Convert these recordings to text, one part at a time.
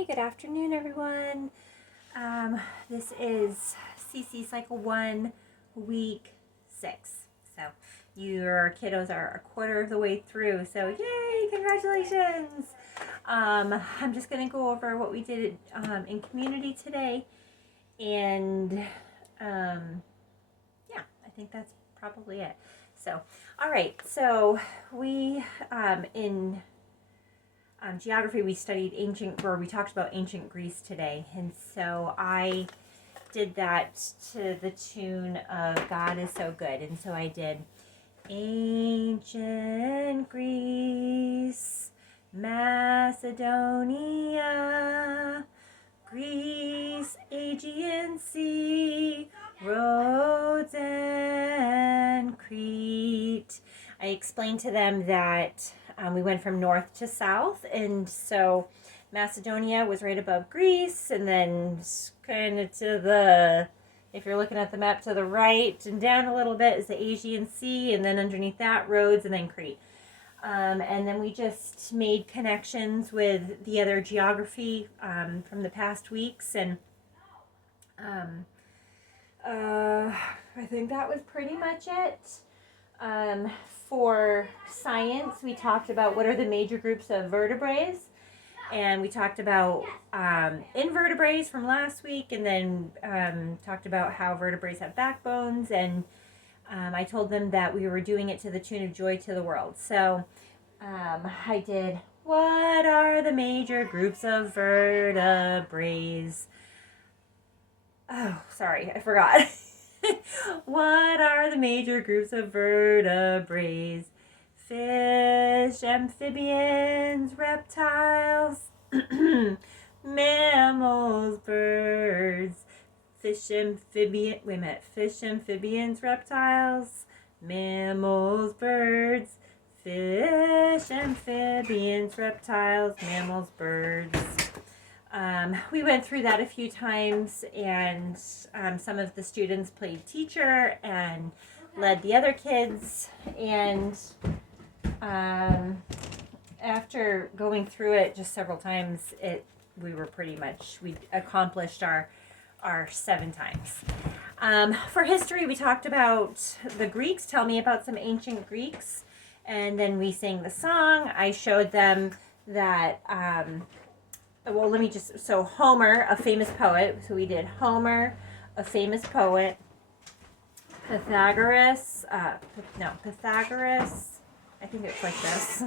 Hi, good afternoon, everyone. This is CC Cycle 1, Week 6. So your kiddos are a quarter of the way through. So yay, congratulations. I'm just going to go over what we did in community today. And yeah, I think that's probably it. So, all right. So we, in geography, we studied we talked about ancient Greece today, and so I did that to the tune of God is so good, and so I did ancient Greece, Macedonia, Greece, Aegean Sea, Rhodes and Crete. I explained to them that we went from north to south, and so Macedonia was right above Greece, and then kind of if you're looking at the map, to the right and down a little bit is the Aegean Sea, and then underneath that, Rhodes, and then Crete. And then we just made connections with the other geography from the past weeks, and I think that was pretty much it. For science, we talked about what are the major groups of vertebrates, and we talked about invertebrates from last week, and then talked about how vertebrates have backbones, and I told them that we were doing it to the tune of Joy to the World. So I did, what are the major groups of vertebrates? Oh, sorry, I forgot. What are the major groups of vertebrates? Fish, amphibians, reptiles, mammals, birds. Fish, amphibians, reptiles, mammals, birds. Fish, amphibians, reptiles, mammals, birds. We went through that a few times, and some of the students played teacher and led the other kids. And after going through it just several times, we accomplished our 7 times. For history, we talked about the Greeks. Tell me about some ancient Greeks. And then we sang the song. I showed them that, Homer, a famous poet. So we did Homer, a famous poet. Pythagoras, I think it's like this.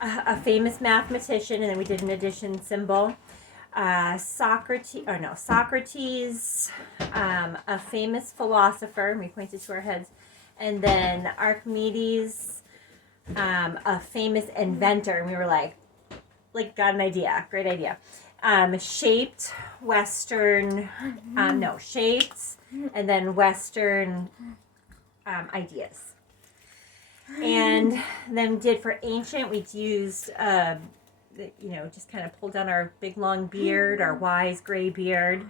A famous mathematician, and then we did an addition symbol. Socrates, a famous philosopher, and we pointed to our heads. And then Archimedes, a famous inventor, and we were like, got an idea, great idea. Shaped Western, shaped, and then Western ideas. And then did for ancient, we used, just kind of pulled down our big long beard, our wise gray beard.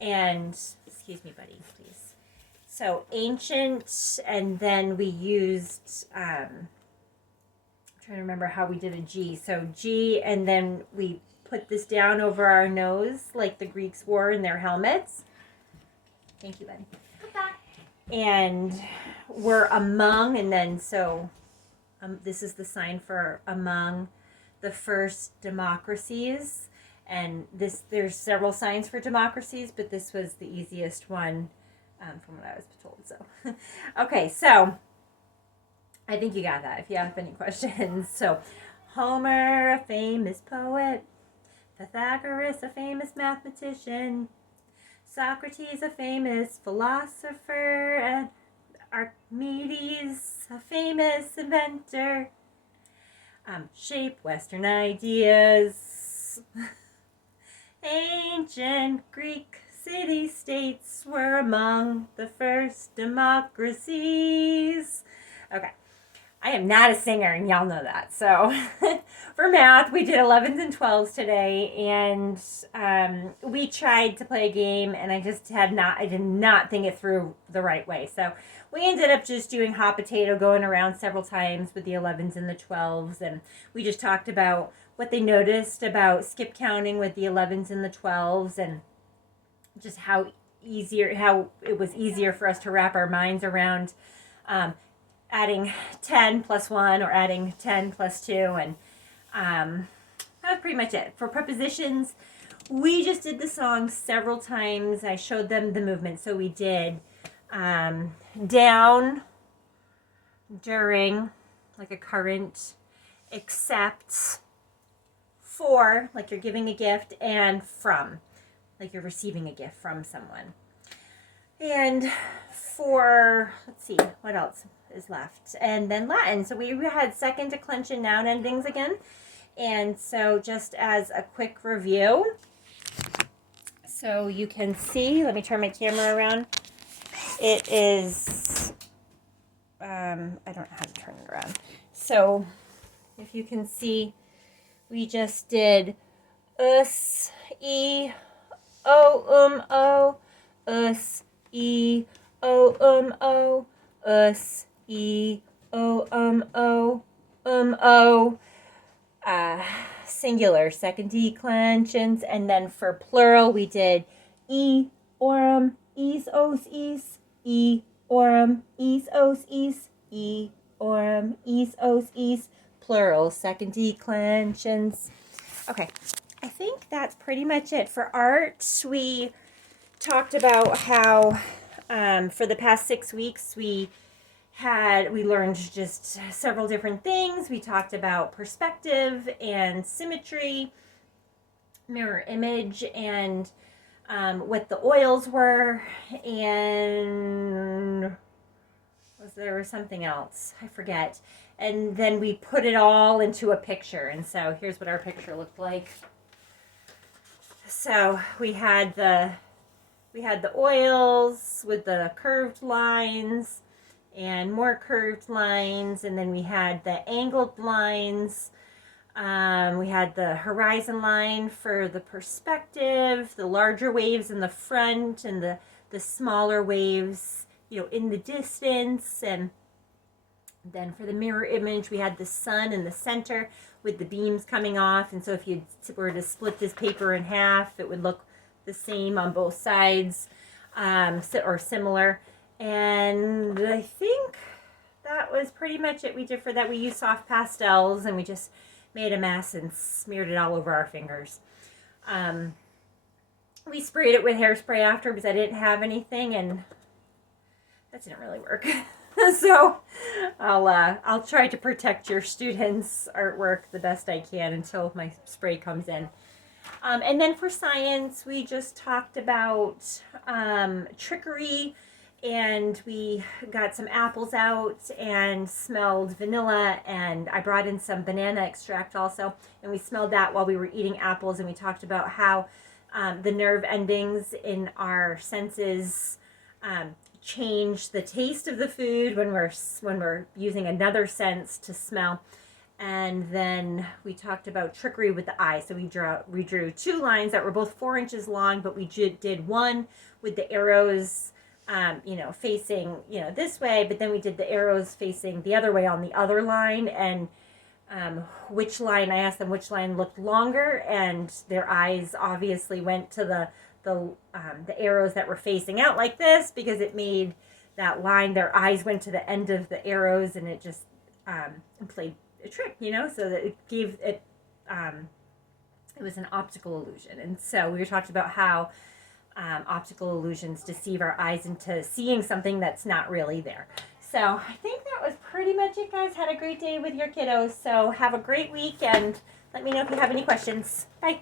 And, excuse me, buddy, please. So ancient, and then we used, I'm trying to remember how we did a G. So G, and then we put this down over our nose like the Greeks wore in their helmets. Thank you, buddy. And we're among, and then this is the sign for among the first democracies. And there's several signs for democracies, but this was the easiest one from what I was told. So, okay, so I think you got that. If you have any questions, so Homer, a famous poet. Pythagoras, a famous mathematician. Socrates, a famous philosopher. And Archimedes, a famous inventor. Shape Western ideas. Ancient Greek city-states were among the first democracies. Okay. I am not a singer, and y'all know that. So for math, we did 11s and 12s today, and we tried to play a game, and I did not think it through the right way. So we ended up just doing hot potato, going around several times with the 11s and the 12s, and we just talked about what they noticed about skip counting with the 11s and the 12s, and just how it was easier for us to wrap our minds around adding 10 plus 1 or adding 10 plus 2, and that was pretty much it. For prepositions, we just did the song several times. I showed them the movement. So we did down, during, like a current, except, for, like you're giving a gift, and from, like you're receiving a gift from someone. And for, let's see, what else is left? And then Latin. So we had second declension noun endings again. And so just as a quick review, so you can see, let me turn my camera around. It is, I don't know how to turn it around. So if you can see, we just did us, e, o, us, e, o, us, e, o, o. Singular, second declensions, and then for plural we did e, orum, es, os, es, e, orum, es, os, es, e, orum, es, os, es, plural, second declensions. Okay, I think that's pretty much it. For art, we talked about how for the past 6 weeks we learned just several different things. We talked about perspective and symmetry, mirror image, and what the oils were, and there was something else, I forget. And then we put it all into a picture, and so here's what our picture looked like. So we had the oils with the curved lines and more curved lines, and then we had the angled lines. We had the horizon line for the perspective, the larger waves in the front, and the smaller waves, in the distance. And then for the mirror image, we had the sun in the center with the beams coming off. And so if you were to split this paper in half, it would look the same on both sides, or similar. And I think that was pretty much it we did for that. We used soft pastels, and we just made a mess and smeared it all over our fingers. We sprayed it with hairspray after because I didn't have anything, and that didn't really work. So I'll try to protect your students' artwork the best I can until my spray comes in. And then for science, we just talked about trickery, and we got some apples out and smelled vanilla, and I brought in some banana extract also, and we smelled that while we were eating apples. And we talked about how the nerve endings in our senses change the taste of the food when we're using another sense to smell. And then we talked about trickery with the eye. So we drew 2 lines that were both 4 inches long, but we did one with the arrows facing, this way, but then we did the arrows facing the other way on the other line. And which line, I asked them which line looked longer, and their eyes obviously went to the arrows that were facing out like this, because it made that line, their eyes went to the end of the arrows, and it just played a trick, so that it gave it, it was an optical illusion. And so we were talking about how optical illusions deceive our eyes into seeing something that's not really there. So I think that was pretty much it, guys. Had a great day with your kiddos. So have a great week, and let me know if you have any questions. Bye.